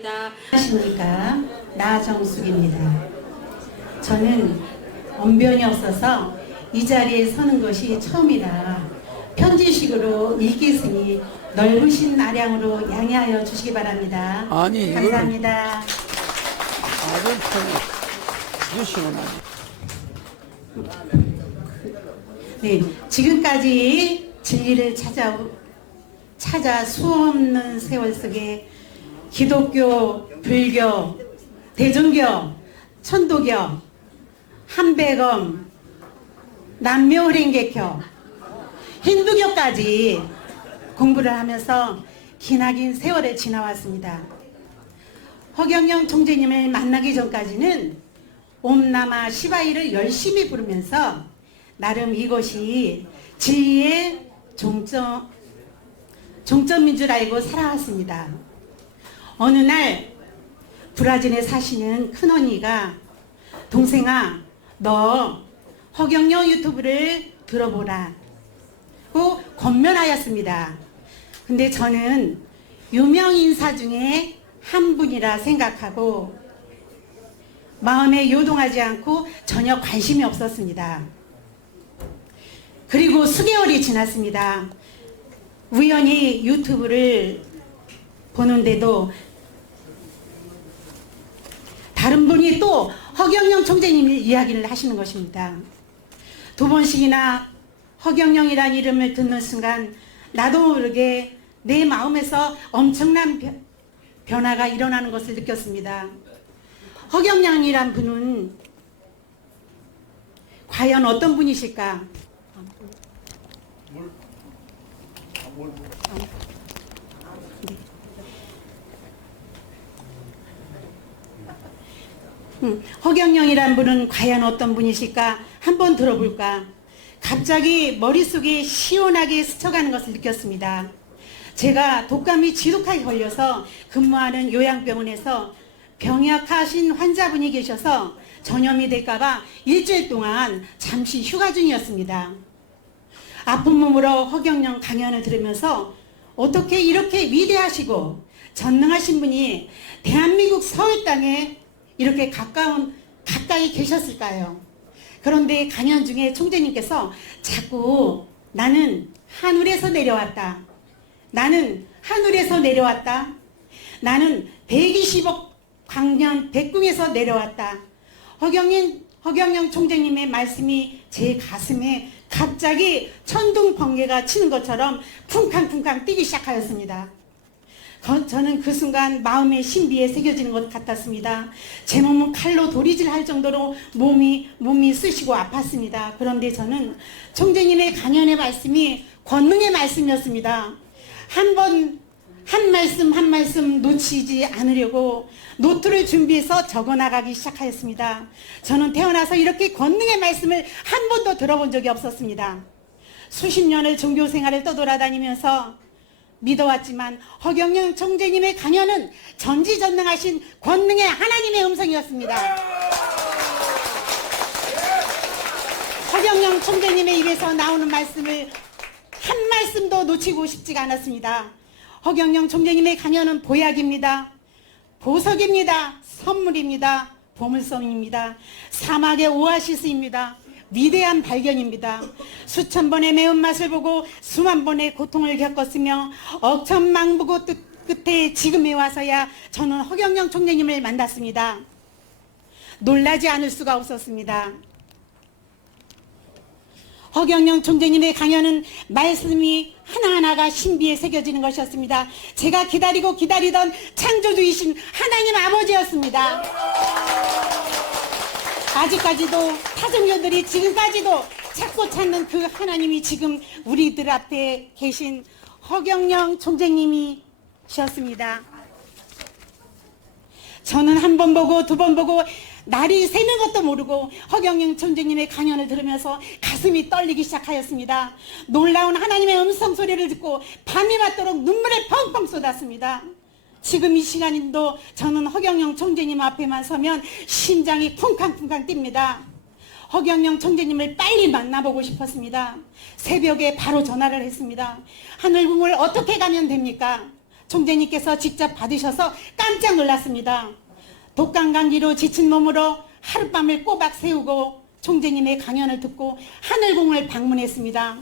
바랍니다. 안녕하십니까. 나정숙입니다. 저는 언변이 없어서 이 자리에 서는 것이 처음이라 편지식으로 읽겠으니 넓으신 아량으로 양해하여 주시기 바랍니다. 아니, 감사합니다. 아주 시원하네. 네, 지금까지 진리를 찾아 수없는 세월 속에 기독교, 불교, 대종교, 천도교, 한백엄, 남묘호랭개교, 힌두교까지 공부를 하면서 기나긴 세월을 지나왔습니다. 허경영 총재님을 만나기 전까지는 옴나마 시바이를 열심히 부르면서 나름 이것이 진리의 종점인 줄 알고 살아왔습니다. 어느 날 브라질에 사시는 큰언니가 동생아 너 허경영 유튜브를 들어보라 고 권면하였습니다. 근데 저는 유명 인사 중에 한 분이라 생각하고 마음에 요동하지 않고 전혀 관심이 없었습니다. 그리고 수개월이 지났습니다. 우연히 유튜브를 보는데도 다른 분이 또 허경영 총재님이 이야기를 하시는 것입니다. 두 번씩이나 허경영이라는 이름을 듣는 순간 나도 모르게 내 마음에서 엄청난 변화가 일어나는 것을 느꼈습니다. 허경영이란 분은 과연 어떤 분이실까? 허경영이란 분은 과연 어떤 분이실까? 한번 들어볼까? 갑자기 머릿속에 시원하게 스쳐가는 것을 느꼈습니다. 제가 독감이 지독하게 걸려서 근무하는 요양병원에서 병약하신 환자분이 계셔서 전염이 될까봐 일주일 동안 잠시 휴가 중이었습니다. 아픈 몸으로 허경영 강연을 들으면서 어떻게 이렇게 위대하시고 전능하신 분이 대한민국 서울 땅에 이렇게 가까이 계셨을까요? 그런데 강연 중에 총재님께서 자꾸 나는 하늘에서 내려왔다. 나는 하늘에서 내려왔다. 나는 120억 광년 백궁에서 내려왔다. 허경영 총재님의 말씀이 제 가슴에 갑자기 천둥 번개가 치는 것처럼 쿵쾅쿵쾅 뛰기 시작하였습니다. 저는 그 순간 마음의 신비에 새겨지는 것 같았습니다. 제 몸은 칼로 도리질할 정도로 몸이 쑤시고 아팠습니다. 그런데 저는 총재님의 강연의 말씀이 권능의 말씀이었습니다. 한 말씀 놓치지 않으려고 노트를 준비해서 적어나가기 시작하였습니다. 저는 태어나서 이렇게 권능의 말씀을 한 번도 들어본 적이 없었습니다. 수십 년을 종교 생활을 떠돌아다니면서 믿어왔지만 허경영 총재님의 강연은 전지전능하신 권능의 하나님의 음성이었습니다. 허경영 총재님의 입에서 나오는 말씀을 한 말씀도 놓치고 싶지가 않았습니다. 허경영 총재님의 강연은 보약입니다. 보석입니다. 선물입니다. 보물섬입니다. 사막의 오아시스입니다. 위대한 발견입니다. 수천 번의 매운맛을 보고 수만 번의 고통을 겪었으며 억천망부고 끝에 지금에 와서야 저는 허경영 총재님을 만났습니다. 놀라지 않을 수가 없었습니다. 허경영 총재님의 강연은 말씀이 하나하나가 신비에 새겨지는 것이었습니다. 제가 기다리고 기다리던 창조주이신 하나님 아버지였습니다. 아직까지도 타종교들이 지금까지도 찾고 찾는 그 하나님이 지금 우리들 앞에 계신 허경영 총재님이셨습니다. 저는 한 번 보고 두 번 보고 날이 새는 것도 모르고 허경영 총재님의 강연을 들으면서 가슴이 떨리기 시작하였습니다. 놀라운 하나님의 음성 소리를 듣고 밤이 맞도록 눈물을 펑펑 쏟았습니다. 지금 이 시간인도 저는 허경영 총재님 앞에만 서면 심장이 쿵쾅쿵쾅 뜁니다. 허경영 총재님을 빨리 만나보고 싶었습니다. 새벽에 바로 전화를 했습니다. 하늘궁을 어떻게 가면 됩니까? 총재님께서 직접 받으셔서 깜짝 놀랐습니다. 독감 감기로 지친 몸으로 하룻밤을 꼬박 새우고 총재님의 강연을 듣고 하늘궁을 방문했습니다.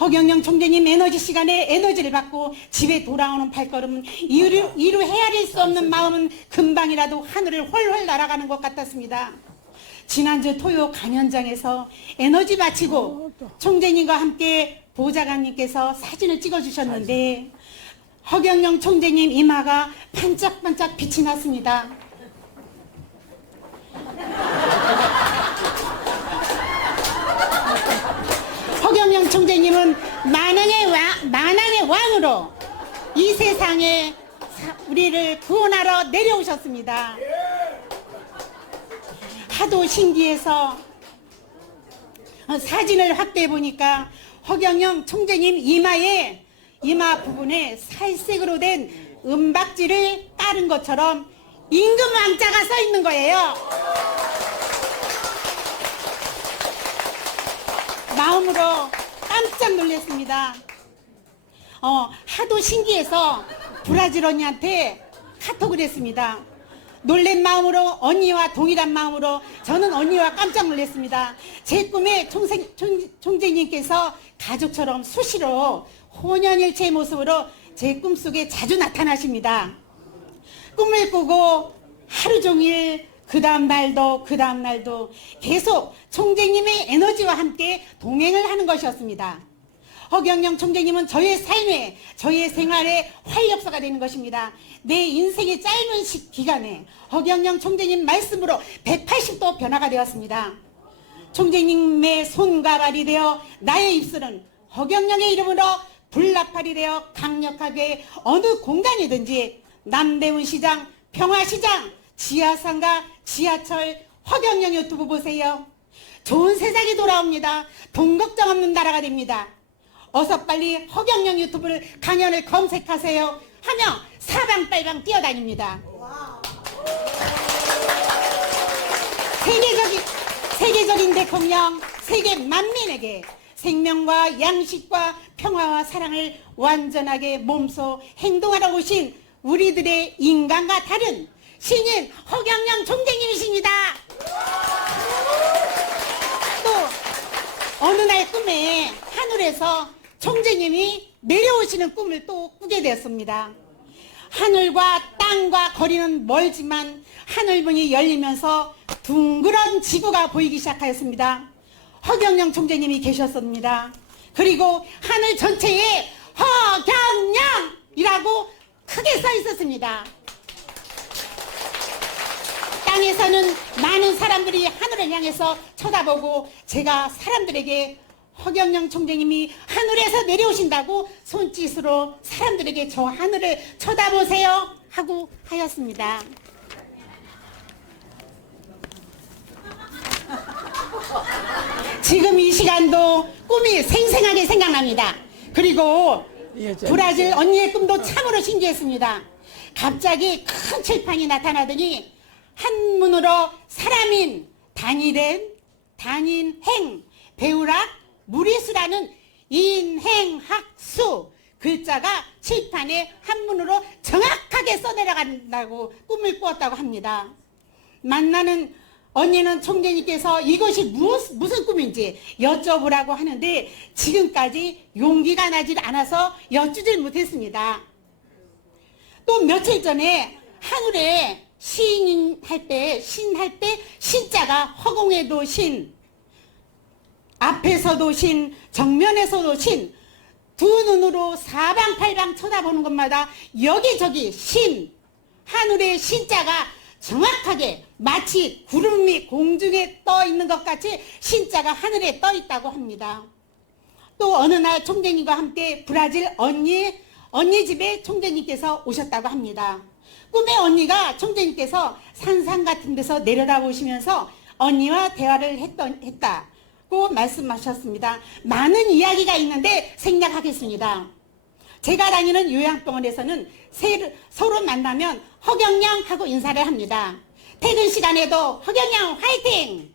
허경영 총재님 에너지 시간에 에너지를 받고 집에 돌아오는 발걸음은 이루 헤아릴 수 없는 마음은 금방이라도 하늘을 훨훨 날아가는 것 같았습니다. 지난주 토요 강연장에서 에너지 마치고 총재님과 함께 보좌관님께서 사진을 찍어주셨는데 허경영 총재님 이마가 반짝반짝 빛이 났습니다. 허경영 총재님은 만왕의 왕으로 이 세상에 우리를 구원하러 내려오셨습니다. 하도 신기해서 사진을 확대해 보니까 허경영 총재님 이마 부분에 살색으로 된 은박지를 깔은 것처럼 임금 왕자가 서 있는 거예요. 마음으로 깜짝 놀랐습니다. 하도 신기해서 브라질 언니한테 카톡을 했습니다. 놀란 마음으로 언니와 동일한 마음으로 저는 언니와 깜짝 놀랐습니다. 제 꿈에 총재님께서 가족처럼 수시로 혼연일체의 모습으로 제 꿈속에 자주 나타나십니다. 꿈을 꾸고 하루 종일 그 다음 날도 계속 총재님의 에너지와 함께 동행을 하는 것이었습니다. 허경영 총재님은 저의 삶에, 저의 생활에 활력소가 되는 것입니다. 내 인생의 짧은 기간에 허경영 총재님 말씀으로 180도 변화가 되었습니다. 총재님의 손과 발이 되어 나의 입술은 허경영의 이름으로 불나팔이 되어 강력하게 어느 공간이든지 남대문 시장, 평화시장, 지하상가, 지하철, 허경영 유튜브 보세요. 좋은 세상이 돌아옵니다. 돈 걱정 없는 나라가 됩니다. 어서 빨리 허경영 유튜브를 강연을 검색하세요 하며 사방팔방 뛰어다닙니다. 세계적인 대통령, 세계 만민에게 생명과 양식과 평화와 사랑을 완전하게 몸소 행동하러 오신 우리들의 인간과 다른 신인 허경영 총재님이십니다. 또 어느 날 꿈에 하늘에서 총재님이 내려오시는 꿈을 또 꾸게 되었습니다. 하늘과 땅과 거리는 멀지만 하늘문이 열리면서 둥그런 지구가 보이기 시작하였습니다. 허경영 총재님이 계셨습니다. 그리고 하늘 전체에 허경영이라고 크게 써 있었습니다. 땅에서는 많은 사람들이 하늘을 향해서 쳐다보고 제가 사람들에게 허경영 총재님이 하늘에서 내려오신다고 손짓으로 사람들에게 저 하늘을 쳐다보세요 하고 하였습니다. 지금 이 시간도 꿈이 생생하게 생각납니다. 그리고 브라질 언니의 꿈도 참으로 신기했습니다. 갑자기 큰 칠판이 나타나더니 한문으로 사람인, 단인행, 배우락, 무리수라는 인행학수 글자가 칠판에 한문으로 정확하게 써내려간다고 꿈을 꾸었다고 합니다. 만나는 언니는 총재님께서 이것이 무슨 꿈인지 여쭤보라고 하는데 지금까지 용기가 나질 않아서 여쭈질 못했습니다. 또 며칠 전에 하늘에 신할 때 신자가 허공에도 신, 앞에서도 신, 정면에서도 신, 두 눈으로 사방팔방 쳐다보는 것마다 여기저기 신, 하늘의 신자가 정확하게 마치 구름이 공중에 떠 있는 것 같이 신자가 하늘에 떠 있다고 합니다. 또 어느 날 총재님과 함께 브라질 언니 집에 총재님께서 오셨다고 합니다. 꿈에 언니가 총재님께서 산상 같은 데서 내려다보시면서 언니와 대화를 했다고 말씀하셨습니다. 많은 이야기가 있는데 생략하겠습니다. 제가 다니는 요양병원에서는 서로 만나면 허경영 하고 인사를 합니다. 퇴근 시간에도 허경영 화이팅!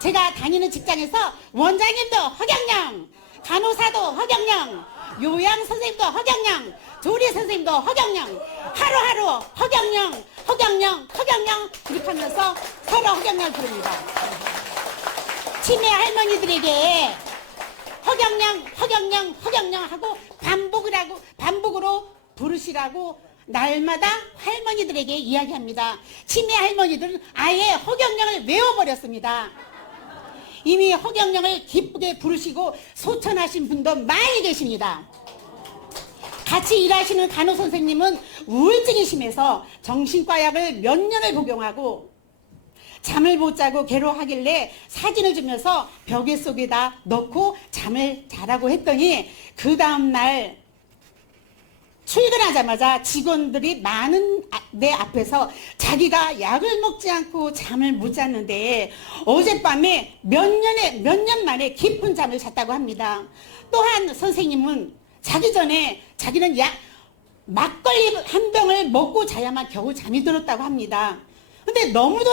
제가 다니는 직장에서 원장님도 허경영, 간호사도 허경영, 요양 선생님도 허경영, 조리 선생님도 허경영, 하루하루 허경영, 허경영, 허경영 이렇게 하면서 서로 허경영을 부릅니다. 치매 할머니들에게 허경영, 허경영, 허경영 하고 반복으로 부르시라고 날마다 할머니들에게 이야기합니다. 치매 할머니들은 아예 허경영을 외워버렸습니다. 이미 허경영을 기쁘게 부르시고 소천하신 분도 많이 계십니다. 같이 일하시는 간호선생님은 우울증이 심해서 정신과 약을 몇 년을 복용하고 잠을 못 자고 괴로워하길래 사진을 주면서 벽에 속에다 넣고 잠을 자라고 했더니 그 다음날 출근하자마자 직원들이 많은 내 앞에서 자기가 약을 먹지 않고 잠을 못 잤는데 어젯밤에 몇 년 만에 깊은 잠을 잤다고 합니다. 또한 선생님은 자기 전에 자기는 막걸리 한 병을 먹고 자야만 겨우 잠이 들었다고 합니다. 근데 너무도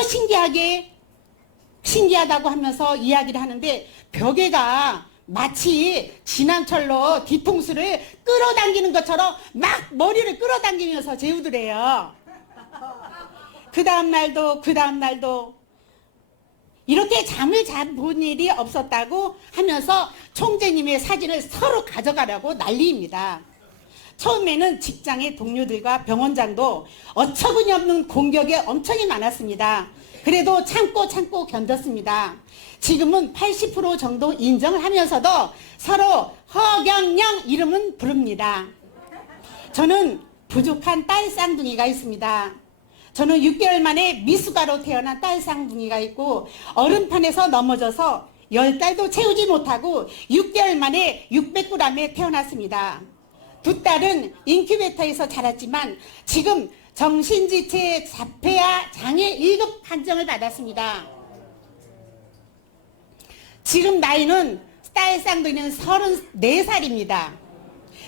신기하다고 하면서 이야기를 하는데 벽에가 마치 지난철로 뒤통수를 끌어당기는 것처럼 막 머리를 끌어당기면서 재우더래요. 그 다음날도 이렇게 잠을 본 일이 없었다고 하면서 총재님의 사진을 서로 가져가려고 난리입니다. 처음에는 직장의 동료들과 병원장도 어처구니 없는 공격에 엄청이 많았습니다. 그래도 참고 견뎠습니다. 지금은 80% 정도 인정을 하면서도 서로 허경영 이름은 부릅니다. 저는 부족한 딸 쌍둥이가 있습니다. 저는 6개월 만에 미숙아로 태어난 딸 쌍둥이가 있고 얼음판에서 넘어져서 10달도 채우지 못하고 6개월 만에 600g에 태어났습니다. 두 딸은 인큐베이터에서 자랐지만 지금 정신지체 자폐아 장애 1급 판정을 받았습니다. 지금 나이는 딸 쌍둥이는 34살입니다.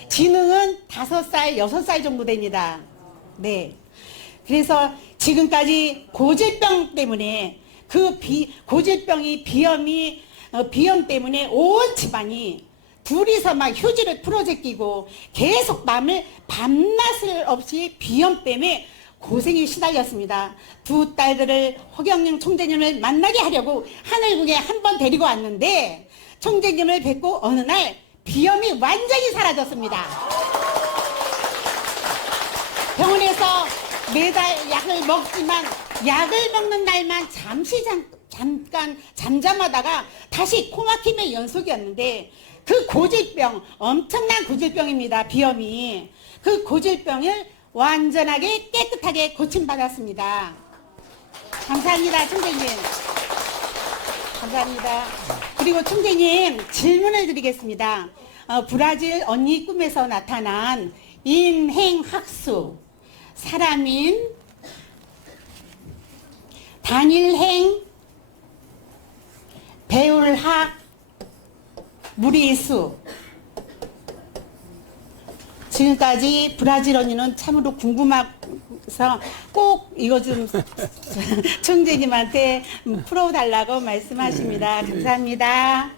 지능은 5살, 6살 정도 됩니다. 네. 그래서 지금까지 고질병 때문에 고질병이 비염 때문에 온 집안이 둘이서 막 휴지를 풀어제끼고 계속 밤낮을 없이 비염 때문에 고생이 시달렸습니다. 두 딸들을 허경영 총재님을 만나게 하려고 하늘궁에 한번 데리고 왔는데 총재님을 뵙고 어느 날 비염이 완전히 사라졌습니다. 병원에서 매달 약을 먹지만 약을 먹는 날만 잠깐 잠잠하다가 다시 코막힘의 연속이었는데 그 고질병, 엄청난 고질병입니다. 비염이. 그 고질병을 완전하게 깨끗하게 고침받았습니다. 감사합니다, 총재님. 감사합니다. 그리고 총재님 질문을 드리겠습니다. 브라질 언니 꿈에서 나타난 인행학수, 사람인, 단일행, 배울학, 무리수. 지금까지 브라질 언니는 참으로 궁금해서 꼭 이거 좀 총재님한테 풀어달라고 말씀하십니다. 감사합니다.